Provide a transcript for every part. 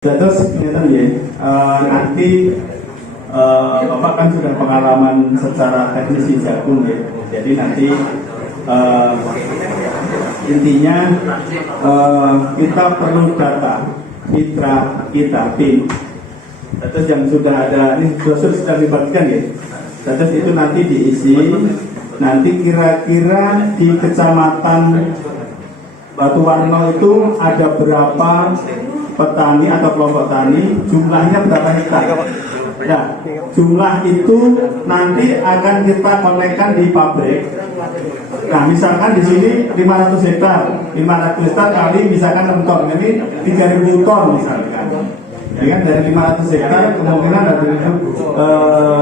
Terus ya, nanti Bapak kan sudah pengalaman secara teknis di Jagung ya. Jadi nanti intinya kita perlu data mitra kita tim. Terus yang sudah ada ini brosur sudah dibagikan ya. Terus itu nanti diisi. Nanti kira-kira di kecamatan Batuwarno itu ada berapa petani atau kelompok tani, jumlahnya berapa hektar. Nah, jumlah itu nanti akan kita konekkan di pabrik. Nah, misalkan di sini 500 hektar, 500 hektar kali misalkan 6 ton, ini 3.000 ton misalkan. Ya kan, dari 500 hektar kemungkinan ada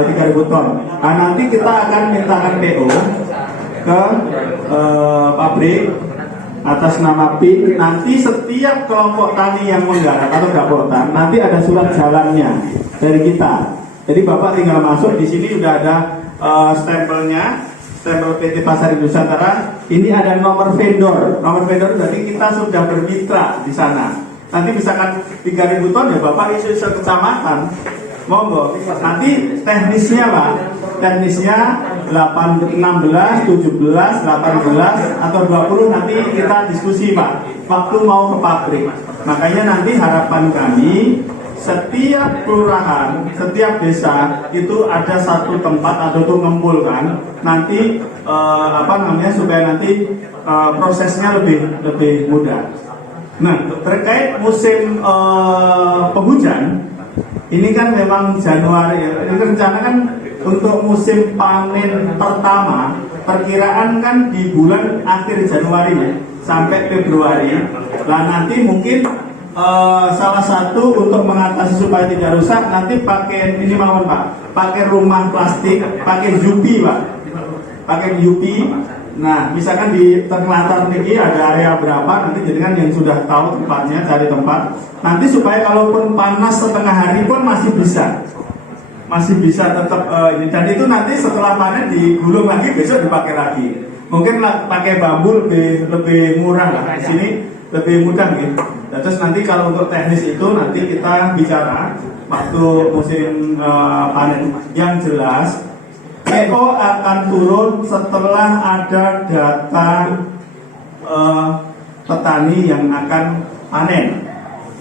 3.000 ton. Nah, nanti kita akan mintakan PO ke pabrik atas nama PIN. Nanti setiap kelompok tani yang menggarap atau gapotan nanti ada surat jalannya dari kita. Jadi Bapak tinggal masuk, di sini sudah ada stempelnya, stempel PT Pasar Nusantara. Ini ada nomor vendor. Nomor vendor berarti kita sudah bermitra di sana. Nanti misalkan 3.000 ton ya Bapak isi kecamatan, monggo. Nanti teknisnya Pak, teknisnya 16, 17, 18 atau 20 nanti kita diskusi Pak, waktu mau ke pabrik. Makanya nanti harapan kami setiap kelurahan, setiap desa itu ada satu tempat atau tuh mengumpulkan nanti supaya nanti prosesnya lebih mudah. Nah, terkait musim penghujan ini kan memang Januari, ini rencana kan untuk musim panen pertama, perkiraan kan di bulan akhir Januari ya, sampai Februari. Nah nanti mungkin salah satu untuk mengatasi supaya tidak rusak, nanti pakai ini mawon Pak, pakai rumah plastik, pakai UPI Pak, pakai UPI. Nah misalkan di Tenglatar tinggi ada area berapa, nanti jadikan yang sudah tahu tempatnya, cari tempat. Nanti supaya kalaupun panas setengah hari pun masih bisa tetap dan itu nanti setelah panen digulung lagi, besok dipakai lagi. Mungkin pakai bambu lebih murah lah, di sini lebih mudah gitu. Terus nanti kalau untuk teknis itu nanti kita bicara waktu musim panen. Yang jelas PO akan turun setelah ada data petani yang akan panen.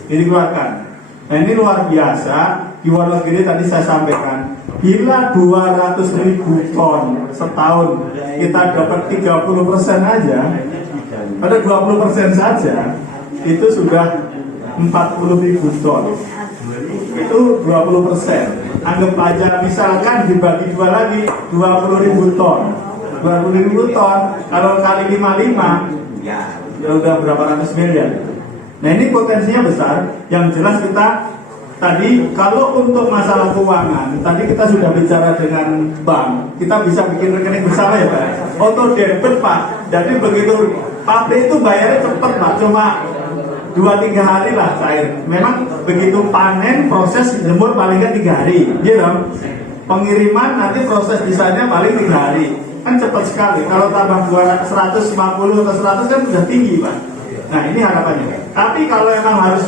Ini keluarkan. Nah ini luar biasa. Di Wonogiri tadi saya sampaikan, bila 200.000 ton setahun kita dapat 30% aja, pada 20% saja itu sudah 40.000 ton. Itu 20%. Anggap aja misalkan dibagi dua lagi 20.000 ton. 20.000 ton kalau kali 55 ya udah berapa ratus miliar. Nah ini potensinya besar. Yang jelas kita tadi kalau untuk masalah keuangan, tadi kita sudah bicara dengan bank, kita bisa bikin rekening bersama ya Pak. Auto debit Pak. Jadi begitu pabrik itu bayarnya cepat Pak, cuma 2-3 hari lah cair. Memang begitu panen proses jemur paling kan 3 hari, gitu. Pengiriman nanti proses desainnya paling 3 hari, kan cepat sekali. Kalau tambah 150 atau 100 kan sudah tinggi Pak. Nah ini harapannya. Tapi kalau emang harus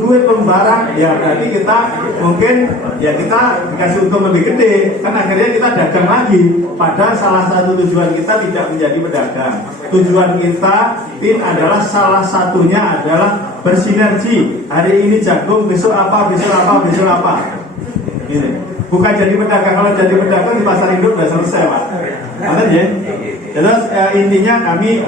duit barang, ya berarti kita mungkin ya kita dikasih untung lebih gede. Kan akhirnya kita dagang lagi. Padahal salah satu tujuan kita tidak menjadi pedagang. Tujuan kita PIN adalah salah satunya adalah bersinergi. Hari ini jagung, besok apa, besok apa, besok apa. Ini bukan jadi pedagang. Kalau jadi pedagang di pasar induk udah selesai Pak. Ya. Terus intinya kami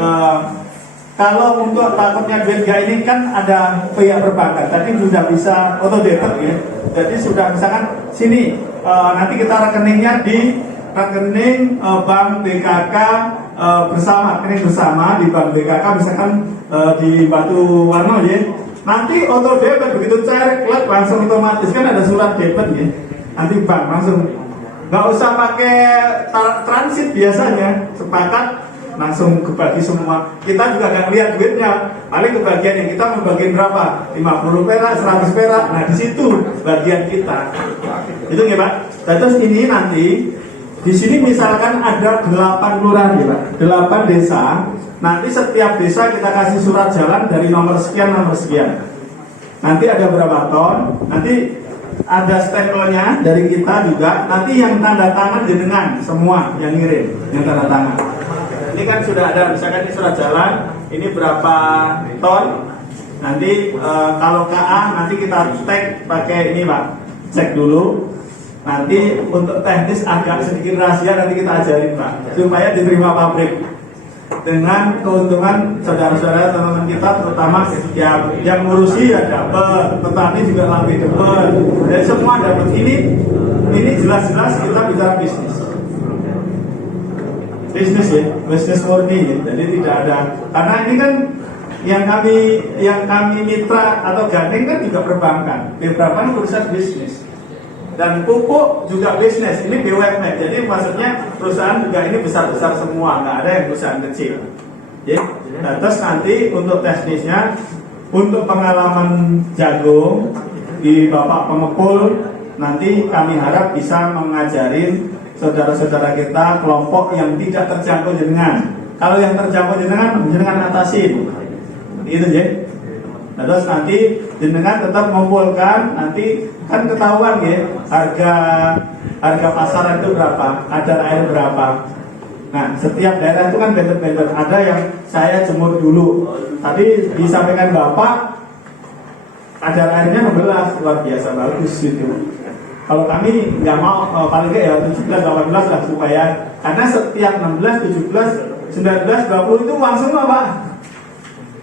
kalau untuk takutnya duit gak ini kan ada pihak perbankan. Tadi sudah bisa auto debit ya. Jadi sudah misalkan sini nanti kita rekeningnya di rekening Bank BKK bersama, rekening bersama di Bank BKK misalkan di Batuwarno ya. Nanti auto debit begitu cair klik langsung otomatis kan ada surat debit ya. Nanti bank langsung nggak usah pakai transit biasanya, sepakat langsung kebagi semua. Kita juga akan lihat duitnya. Paling kebagian yang kita membagi berapa? 50 perak, 100 perak. Nah di situ bagian kita. Itu ya Pak. Terus ini nanti di sini misalkan ada 8 kelurahan ya Pak, 8 desa. Nanti setiap desa kita kasih surat jalan dari nomor sekian nomor sekian. nanti ada berapa ton, nanti ada stempelnya dari kita juga, nanti yang tanda tangan jenengan semua yang ngirim, yang tanda tangan. Ini kan sudah ada, misalkan ini surat jalan, ini berapa ton, nanti kalau KA nanti kita tag pakai ini Pak, cek dulu. Nanti untuk teknis agak sedikit rahasia nanti kita ajarin Pak, supaya diterima pabrik. Dengan keuntungan saudara-saudara teman-teman kita, terutama yang ngurusi ya dapat, petani juga lebih dapat, dan semua dapat. Ini jelas-jelas kita bicara bisnis ya, bisnis murni ya. Jadi tidak ada, karena ini kan yang kami mitra atau gandeng kan juga perbankan, beberapa urusan bisnis. Dan pupuk juga bisnis, ini BUMN, jadi maksudnya perusahaan juga ini besar-besar semua, nggak ada yang perusahaan kecil. Ya. Nah, terus nanti untuk teknisnya, untuk pengalaman jagung di Bapak Pengepul, nanti kami harap bisa mengajarin saudara-saudara kita kelompok yang tidak terjangkau jenengan. Kalau yang terjangkau jenengan atasin, itu ya. Nah, terus nanti jenengan tetap mengumpulkan, nanti kan ketahuan ya harga pasaran itu berapa, kadar air berapa. Nah, setiap daerah itu kan beda-beda. Ada yang saya jemur dulu. Tadi disampaikan Bapak, kadar airnya 16, luar biasa bagus itu. Kalau kami nggak mau, paling nggak ya 17-18 lah supaya, karena setiap 16, 17, 19, 20 itu uang semua Pak.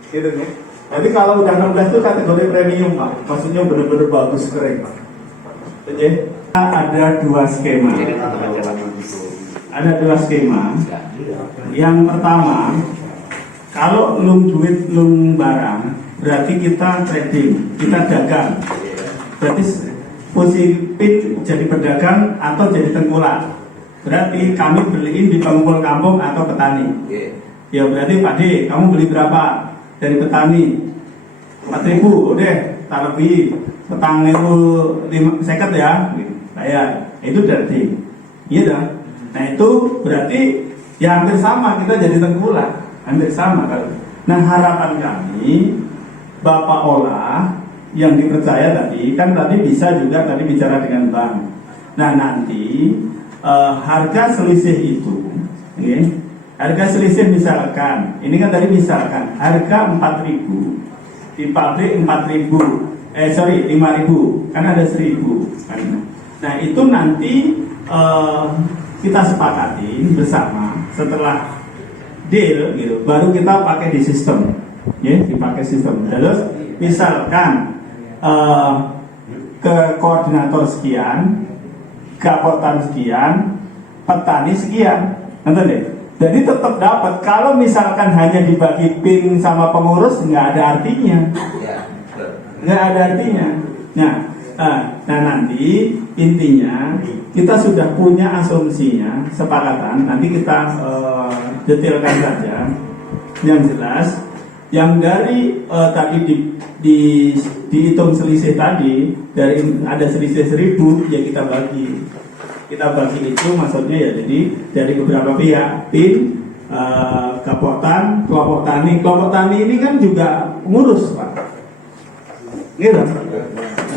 Gitu ya. Jadi kalau udah 16 itu kategori premium Pak, maksudnya benar-benar bagus kering Pak. Jadi ada dua skema. Ada dua skema. Yang pertama, kalau lung duit lung barang, berarti kita trading, kita dagang. Berarti posisi pin jadi pedagang atau jadi tengkulak. Berarti kami beliin di pengumpul kampung atau petani. Ya berarti Pak D, kamu beli berapa? Dari petani 4.000, udah tak lebih petang itu 50 ya, saya itu dari, iya dah. Nah itu berarti ya hampir sama, kita jadi tengkulak, hampir sama kalau. Nah harapan kami Bapak olah yang dipercaya tadi, kan tadi bisa juga tadi bicara dengan bank. Nah nanti harga selisih itu, okay? Harga selisih misalkan, ini kan tadi misalkan harga 4.000 di pabrik 5.000, kan ada 1.000. Nah itu nanti kita sepakati bersama setelah deal gitu, baru kita pakai di sistem, ya, dipakai sistem. Terus misalkan ke koordinator sekian, kapotan sekian, petani sekian, nanti deh. Jadi tetap dapat. Kalau misalkan hanya dibagi pin sama pengurus, nggak ada artinya. Nggak ada artinya. Nah nanti intinya kita sudah punya asumsinya, sepakatan. Nanti kita detailkan saja. Yang jelas, yang dari tadi dihitung selisih tadi, dari ada selisih 1.000, ya kita bagi. Kita bagi itu maksudnya ya, jadi dari beberapa pihak, PIN, Kapotan, kelompok tani ini kan juga ngurus Pak, gitu.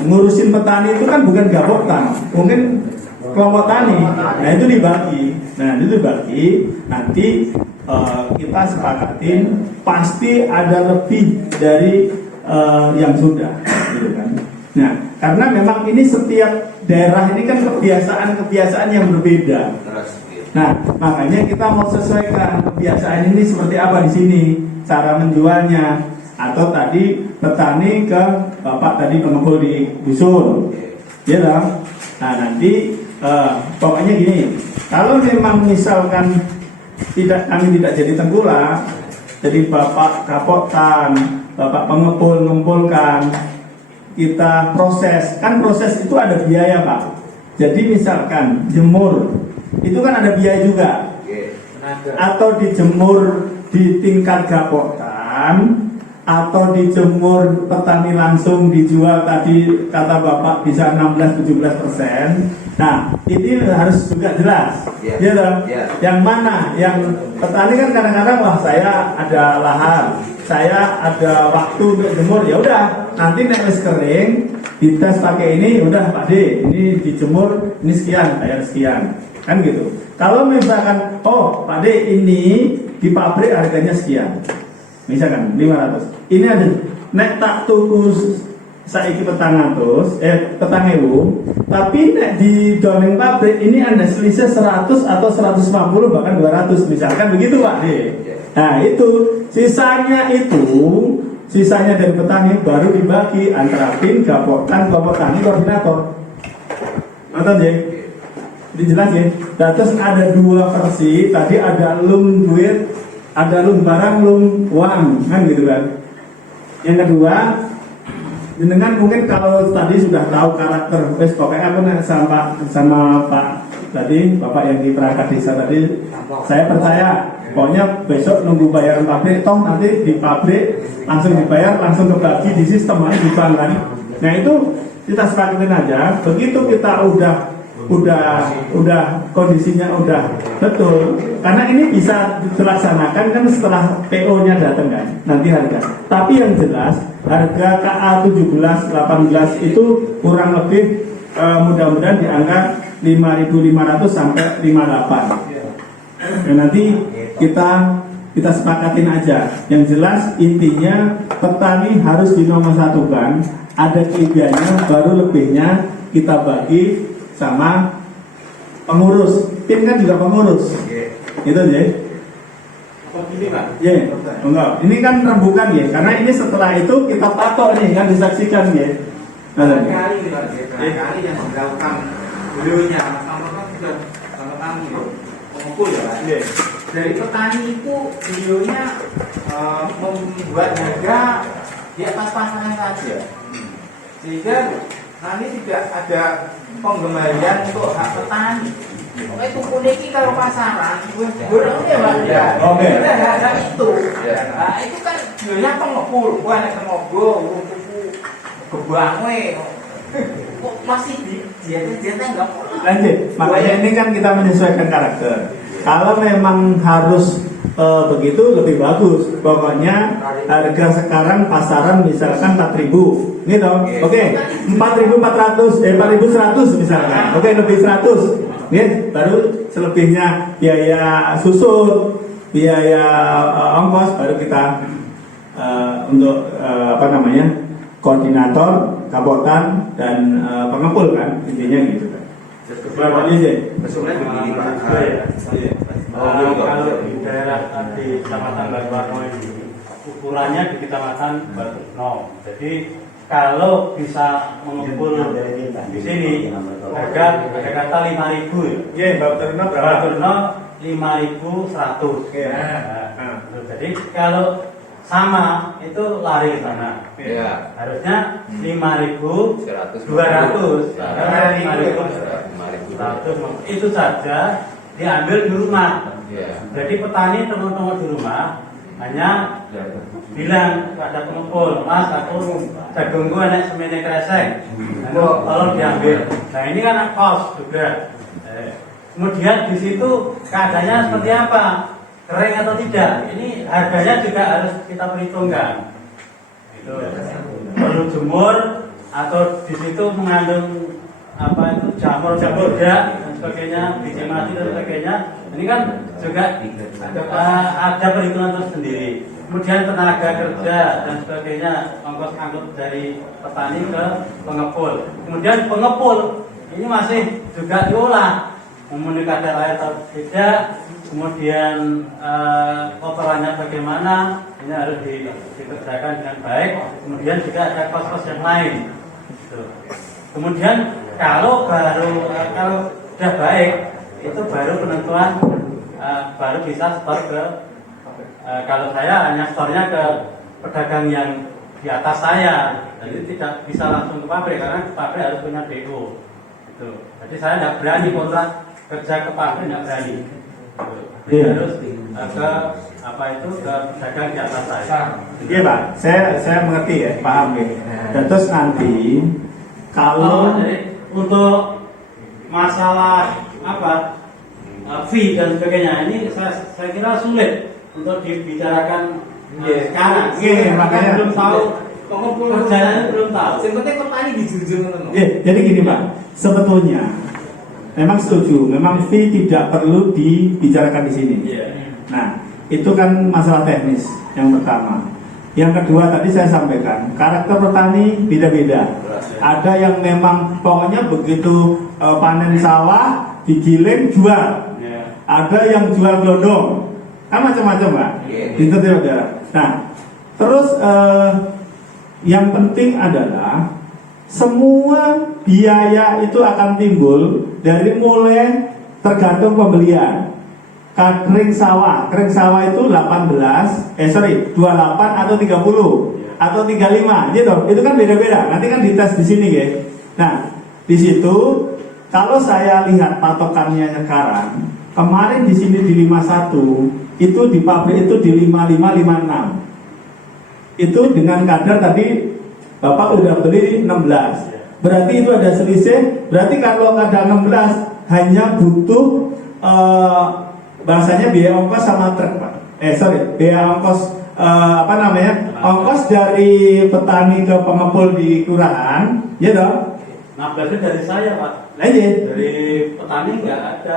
Ngurusin petani itu kan bukan Kapotan, mungkin kelompok tani. Nah itu dibagi, nanti kita sepakatin pasti ada lebih dari yang sudah, gitu kan. Nah karena memang ini setiap daerah ini kan kebiasaan yang berbeda. Nah, makanya kita mau sesuaikan kebiasaan ini seperti apa di sini, cara menjualnya, atau tadi petani ke Bapak tadi pengepul di dusun, ya lah. Nah nanti pokoknya gini, kalau memang misalkan kami tidak jadi tengkulak, jadi Bapak kapotan, Bapak pengepul ngumpulkan, kita proses, kan proses itu ada biaya Pak. Jadi misalkan jemur, itu kan ada biaya juga. Atau dijemur di tingkat kapotan, atau dijemur petani langsung dijual tadi kata Bapak bisa 16-17%. Nah ini harus juga jelas, ya. Yang mana? Yang petani kan kadang-kadang wah saya ada lahan, saya ada waktu untuk jemur, ya udah nanti nek wis kering dites pakai ini, udah Pak D ini dijemur ini sekian, bayar sekian, kan gitu. Kalau misalkan oh Pak D ini di pabrik harganya sekian, misalkan 500, ini ada nek tak tuku saiki petang atus, petang ewu, tapi nek di doning pabrik ini ada selisih 100 atau 150 bahkan 200 misalkan begitu Pak D. Nah itu sisanya dari petani baru dibagi antara PIN, Gapotan, kelompok tani, koordinator. Nonton ya? Dijelas ya? Nah, terus ada dua versi, tadi ada lum duit, ada lum barang, lum uang, kan gitu kan. Yang kedua, jenengan mungkin kalau tadi sudah tahu karakter, pokoknya aku sama Pak tadi, Bapak yang di perangkat desa tadi, saya percaya. Pokoknya besok nunggu bayaran pabrik, toh nanti di pabrik langsung dibayar, langsung kebagi di sistem di bank kan. Nah itu kita sepakatin aja. Begitu kita udah kondisinya udah betul, karena ini bisa dilaksanakan kan setelah PO-nya datang kan, nanti harga. Tapi yang jelas harga KA 17, 18 itu kurang lebih mudah-mudahan di angka 5.500 sampai 58. Dan nanti kita sepakatin aja. Yang jelas intinya petani harus dinomorsatukan, ada keliganya, baru lebihnya kita bagi sama pengurus. PIN kan juga pengurus. Itu aja. Ini Pak? Ya, enggak. Ini kan rembukan ya, karena ini setelah itu kita patok nih kan disaksikan ya. Kali yang dilakukan beliaunya, sama sudah sama kami pengumpul ya Pak. Dari petani itu beliaunya membuat harga di atas pasaran saja, sehingga nanti tidak ada penggembalian untuk hak petani. Oke, tuku niki kalau pasaran, gorengnya Pak ya. Oke. Harga itu. Nah, itu kan beliaunya pengepul, bukan yang temogo, tuku gebangwe. Kok masih dia enggak pulang. Lanjut. Makanya ini kan kita menyesuaikan karakter. Kalau memang harus begitu lebih bagus. Pokoknya harga sekarang pasaran misalkan 4.000, gitu. Oke, 4.400, 4.100 misalkan. Oke, lebih 100. Nih, baru selebihnya biaya susut, biaya ongkos baru kita untuk koordinator, kapotan dan pengepul kan intinya gitu kan. Berapa sih? Sebenarnya begini Pak. Kalau di daerah di Kecamatan Batuwarno ini ukurannya di Kecamatan Batuwarno. Jadi kalau bisa mengumpul di sini harga kata 5.000 ya. Batuwarno berapa? Batuwarno 5.100. Nah, jadi kalau sama itu lari ke sana. Ya. Harusnya 5.200. Karena 5.100 itu saja diambil di rumah. Jadi petani teman-teman di rumah hanya bilang pada pengepul, Mas aku jagungku enak semene kresek, tolong diambil. Nah ini kan kos juga. Kemudian di situ keadaannya seperti apa? Kering atau tidak? Ini harganya juga harus kita perhitungkan. Itu perlu jemur atau di situ mengandung jamur dan sebagainya, biji mati dan sebagainya. Ini kan juga ada perhitungan tersendiri. Kemudian tenaga kerja dan sebagainya, ongkos angkut dari petani ke pengepul. Kemudian pengepul ini masih juga diolah, memenuhi kadar air atau tidak. Kemudian kotorannya bagaimana, ini harus dikerjakan dengan baik. Kemudian juga ada kos-kos yang lain. Kemudian kalau sudah baik, itu baru penentuan baru bisa store ke kalau saya hanya store-nya ke pedagang yang di atas saya, jadi tidak bisa langsung ke pabrik karena pabrik harus punya BO. Gitu. Jadi saya tidak berani kontrak kerja ke pabrik, tidak berani. Jadi harus ke ke pedagang di atas saya. Iya Pak, saya mengerti ya, paham ya. Dan terus nanti kalau jadi untuk masalah fee dan sebagainya ini saya kira sulit untuk dibicarakan Sekarang, makanya belum tahu. Perjalanan belum tahu. Yang penting petani dijunjung ngono. Jadi gini Pak, sebetulnya memang setuju, memang fee tidak perlu dibicarakan di sini. Nah, itu kan masalah teknis yang pertama. Yang kedua tadi saya sampaikan, karakter petani beda-beda. Ada yang memang pokoknya begitu panen sawah, digiling, jual. Ada yang jual gelondong. Kan macam-macam Pak. Itu saudara. Nah, terus yang penting adalah semua biaya itu akan timbul dari mulai tergantung pembelian. Kering sawah itu 28 atau 30 atau 35 gitu. Itu kan beda-beda. Nanti kan dites di sini ya. Nah, di situ kalau saya lihat patokannya sekarang, kemarin di sini di 51, itu di pabrik itu di 55 56. Itu dengan kadar tadi Bapak udah beli 16. Berarti itu ada selisih. Berarti kalau kadar 16 hanya butuh bahasanya biaya ongkos sama truk Pak. Biaya ongkos ongkos dari petani ke pengepul di kelurahan, ya toh? Nah, berarti dari saya Pak. Lanjut. Dari petani nggak ada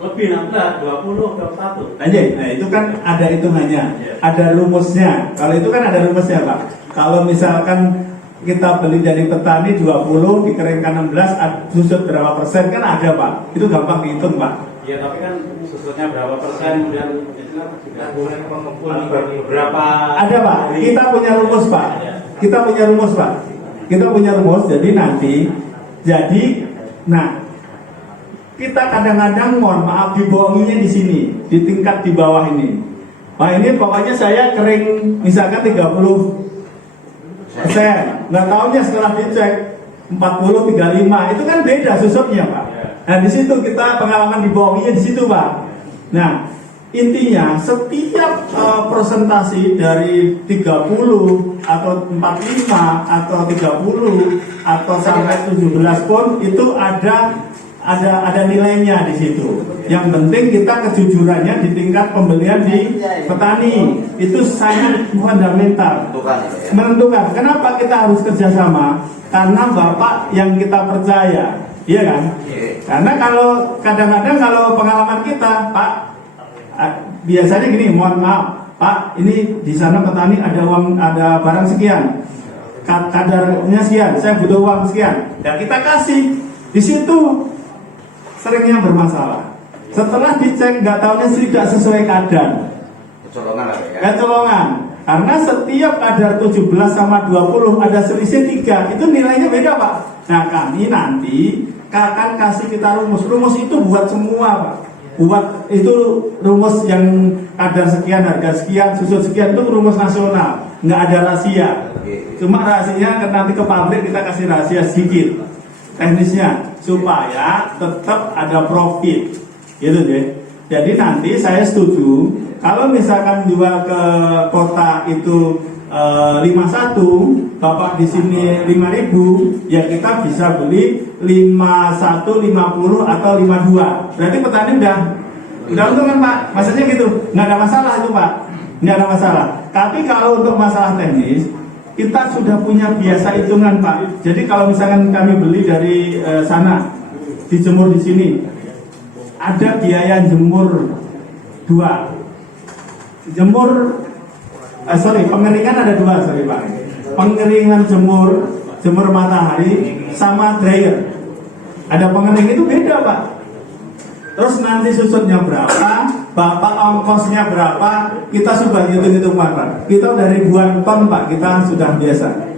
lebih 16, 20, 21. Lanjut. Nah, itu kan ada hitungannya, ada rumusnya. Kalau itu kan ada rumusnya Pak. Kalau misalkan kita beli dari petani 20, dikeringkan 16, susut berapa persen kan ada Pak. Itu gampang dihitung Pak. Iya, tapi kan susutnya berapa persen, kemudian beberapa. Ada Pak. Kita punya rumus Pak. Kita punya rumus Pak. Kita punya rumus. Jadi nanti, nah, kita kadang-kadang mohon maaf dibohonginya di sini, di tingkat di bawah ini. Nah ini pokoknya saya kering misalkan 30%, nggak tahunya setelah dicek 40, 35, itu kan beda susutnya Pak. Nah di situ kita pengalaman dibohonginya di situ Pak. Nah intinya setiap presentasi dari 30 atau 45 atau 30 atau sampai 17 pun itu ada nilainya di situ. Yang penting kita kejujurannya di tingkat pembelian di petani itu sangat fundamental, menentukan. Kenapa kita harus kerjasama? Karena Bapak yang kita percaya, iya kan? Karena kalau kadang-kadang kalau pengalaman kita, Pak, biasanya gini, mohon maaf, Pak, ini di sana petani ada uang, ada barang sekian, kadarnya sekian, saya butuh uang sekian, dan kita kasih. Di situ seringnya bermasalah. Setelah dicek nggak tahunya tidak sesuai kadar. Kecolongan. Karena setiap kadar 17 sama 20 ada selisih 3, itu nilainya beda Pak. Nah kami nanti akan kasih kita rumus. Rumus itu buat semua Pak. Buat itu rumus yang kadar sekian, harga sekian, susut sekian, itu rumus nasional. Nggak ada rahasia. Cuma rahasianya nanti ke pabrik kita kasih rahasia sedikit. Teknisnya supaya tetap ada profit, gitu deh. Jadi nanti saya setuju kalau misalkan jual ke kota itu 51, Bapak di sini 5.000, ya kita bisa beli 51, 50 atau 52. Berarti petani udah untung kan Pak? Maksudnya gitu, nggak ada masalah itu Pak, nggak ada masalah. Tapi kalau untuk masalah teknis, kita sudah punya biasa hitungan Pak. Jadi kalau misalkan kami beli dari sana, dijemur di sini, ada biaya jemur 2. Pengeringan ada 2, sorry Pak. Pengeringan jemur matahari sama dryer. Ada pengering itu beda Pak. Terus nanti susutnya berapa, Bapak ongkosnya berapa, kita sudah hitung-hitung Pak. Kita dari ribuan ton Pak, kita sudah biasa.